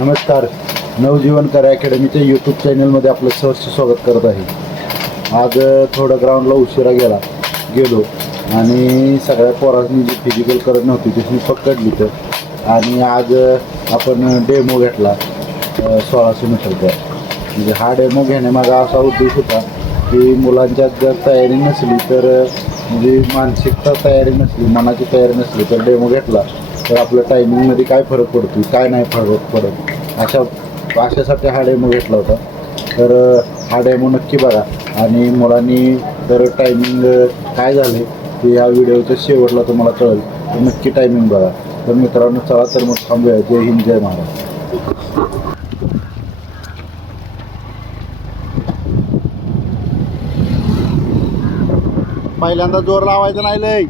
नमस्कार. नवजीवनकर अकॅडमीच्या यूट्यूब चॅनलमध्ये आपलं सहर्ष स्वागत करत आहे. आज थोडं ग्राउंडला उशिरा गेलो आणि सगळ्या पोरांनी जी फिजिकल करत नव्हती ती मी पकडली तर आणि आज आपण डेमो घेतला 1600 मीटरचा. म्हणजे हा डेमो घेण्यामागा असा उद्देश होता की मुलांच्यात जर तयारी नसली तर म्हणजे मानसिकता तयारी नसली, मनाची तयारी नसली तर डेमो घेतला तर आपलं टायमिंगमध्ये काय फरक पडतो, काय नाही फरक पडत अशासाठी हा डेमो घेतला होता. तर हा डेमो नक्की बघा आणि मुलांनी जर टायमिंग काय झाले ते ह्या व्हिडिओच्या शेवटला तुम्हाला कळेल. तर नक्की टायमिंग बघा. तर मित्रांनो चला तर मग थांबूया. जय हिंद, जय महाराज. पहिल्यांदा जोर लावायचा नाही लय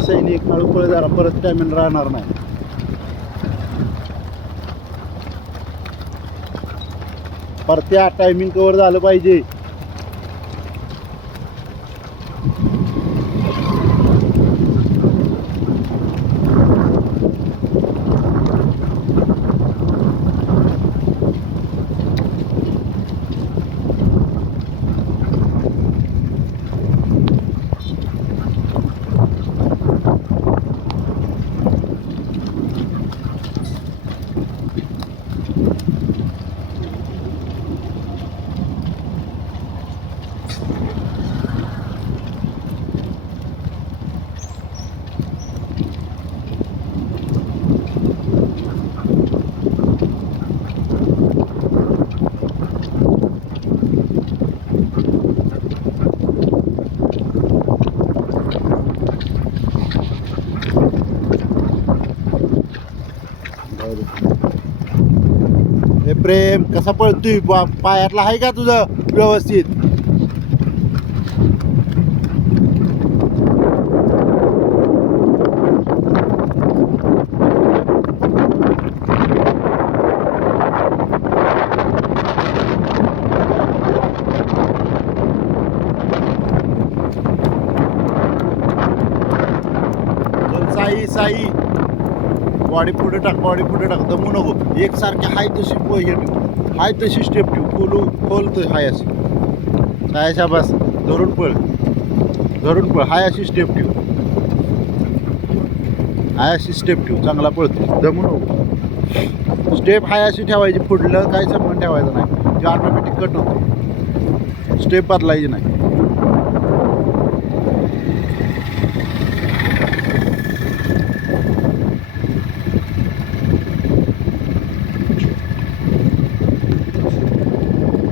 सैनिक हळूपळ जरा, परत टायमिंग राहणार नाही. परत त्या टायमिंग कव्हर झालं पाहिजे. हे प्रेम कसा पळतोय, पायातला आहे का तुझं व्यवस्थित? साई साई बॉडी पुढे टाक, बॉडी पुढे टाक, दमू नको. एकसारखे हाय तशी हाय तशी स्टेप ठेव, खोलतो हाय अशी. काय शाबास, धरून पळ, हाय अशी स्टेप ठेव, चांगला पळतो, दमू नको. स्टेप हाय अशी ठेवायची, पुढलं काय संबंध ठेवायचा नाही, ते ऑटोमॅटिक कट होतं. स्टेप बदलायची नाही.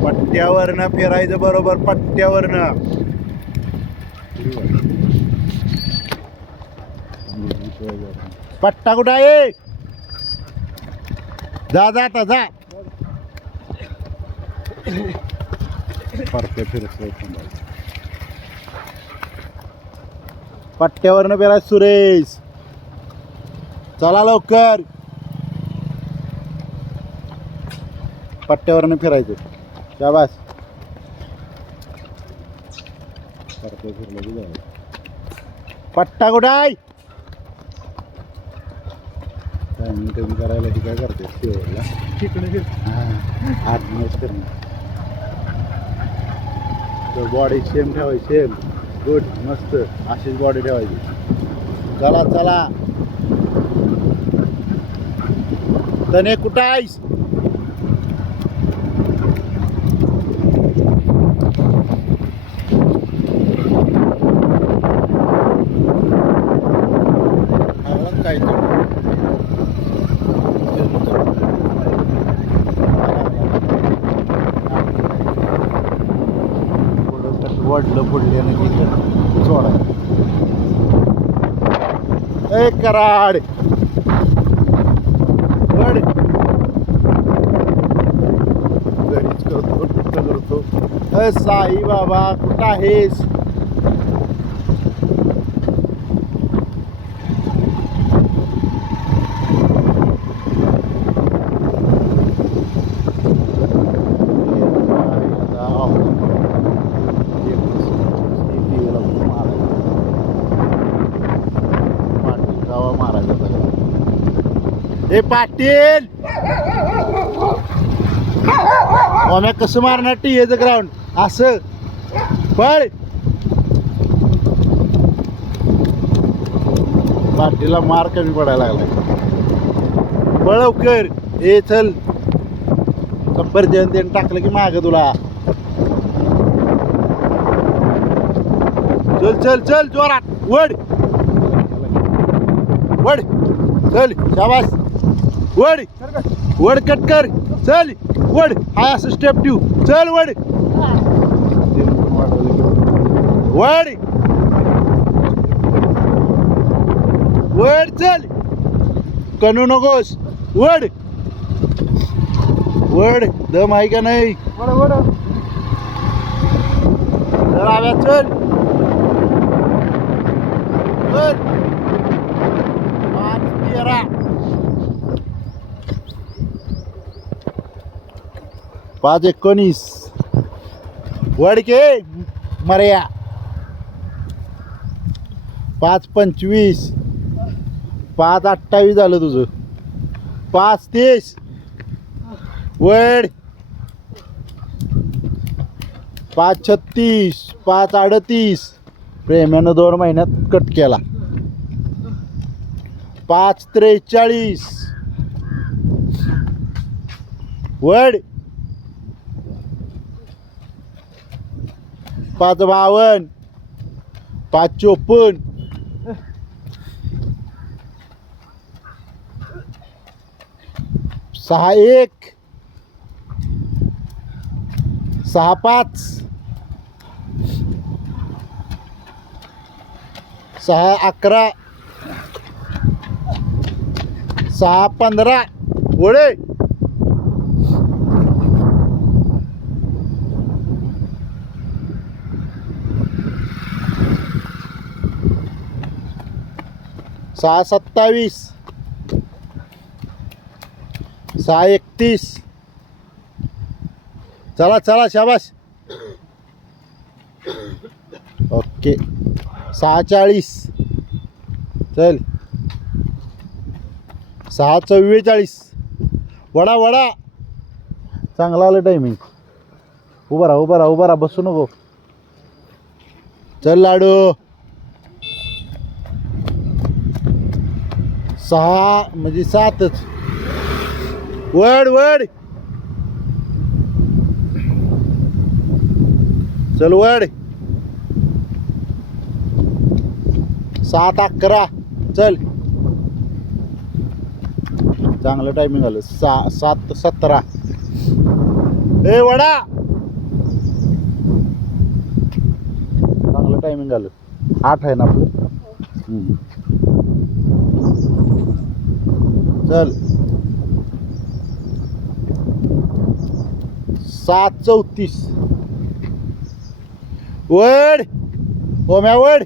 पट्ट्यावरनं फिरायचं, बरोबर पट्ट्यावरनं. पट्टा कुठं आहे? जा आता जा. पट्ट्यावरनं फिरायचं सुरेश. चला लवकर, पट्ट्यावरनं फिरायचं. शाबास. पट्टा कुठं आहे? टायमिंग कमी करायला ती काय करते शेवटला तिकडे 8 मिनिट करणं. तर बॉडी सेम ठेवायची, सेम गुड, मस्त अशीच बॉडी ठेवायची. चला चला. तने कुठं आहेस? वडलं फुडल्यानं की सोडा. ए कराड वड घरीच करतो. साई बाबा कुठं आहेस? ए पाटील ओम्या कसं मारणार टीएचं ग्राउंड असं पळ. पाटीलला मार कमी पडायला लागलाय. पळ लवकर. ए चल सफरचंद त्यानं टाकलं की माग तुला. चल चल चल जोरात वड वड चल शाबास वड वड कट कर चल वड हाय असं स्टेप ठेव चल वड वड वड चल कणू नकोस वड वड दम आहे का नाही चल आव्या चल चल 5-19 वडके मर्या 5-25 5-28 झालं तुझं 5-30 वड 5-36 5-38 प्रेमानं 2 महिन्यात कट केला 5-43 वड 5-52 5-54 6-1 6-5 6-11 6-15 वळे 6-27 6-31 चला चला शाबास ओके 6-40 चल 6-44 वडा वडा चांगला आलं टायमिंग उभा राहा बसू नको चल लाडू 6 म्हणजे 7च वड वड चल वड 7-11 चल चांगलं टायमिंग आलं 7-17 ए वडा चांगलं टायमिंग आलं 8 आहे ना आपलं चल 7-34 वड ओम्या वड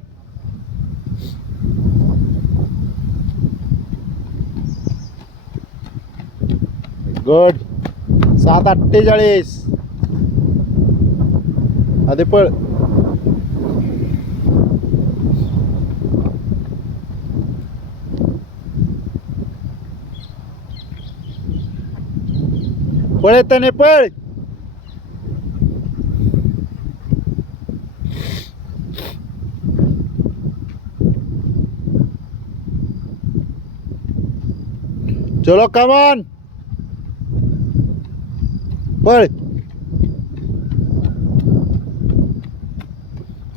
गुड 7-48 आधी पळ पळ येताने पळ चलो कमान पळ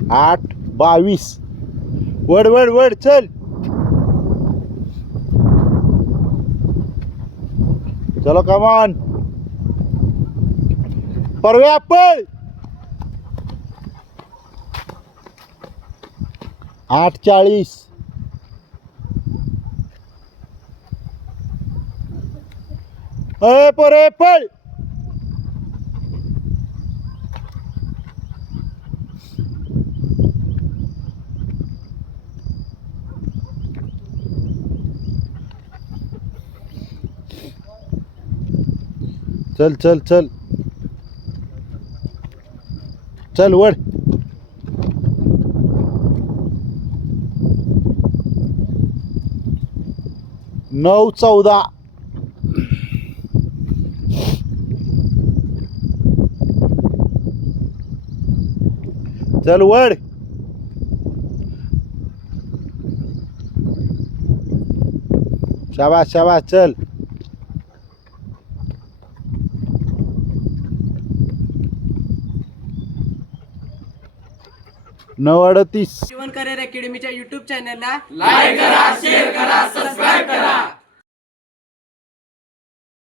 8-22 वड वड वड चल चलो कमान परव्या पळ 8-40 अरे परे पळ चल चल चल चल वड 9-14 चल वड. शाबास शाबास चल. 9:38. जीवन करिअर अकॅडमीच्या YouTube चॅनलला लाईक करा, शेअर करा, सबस्क्राईब करा.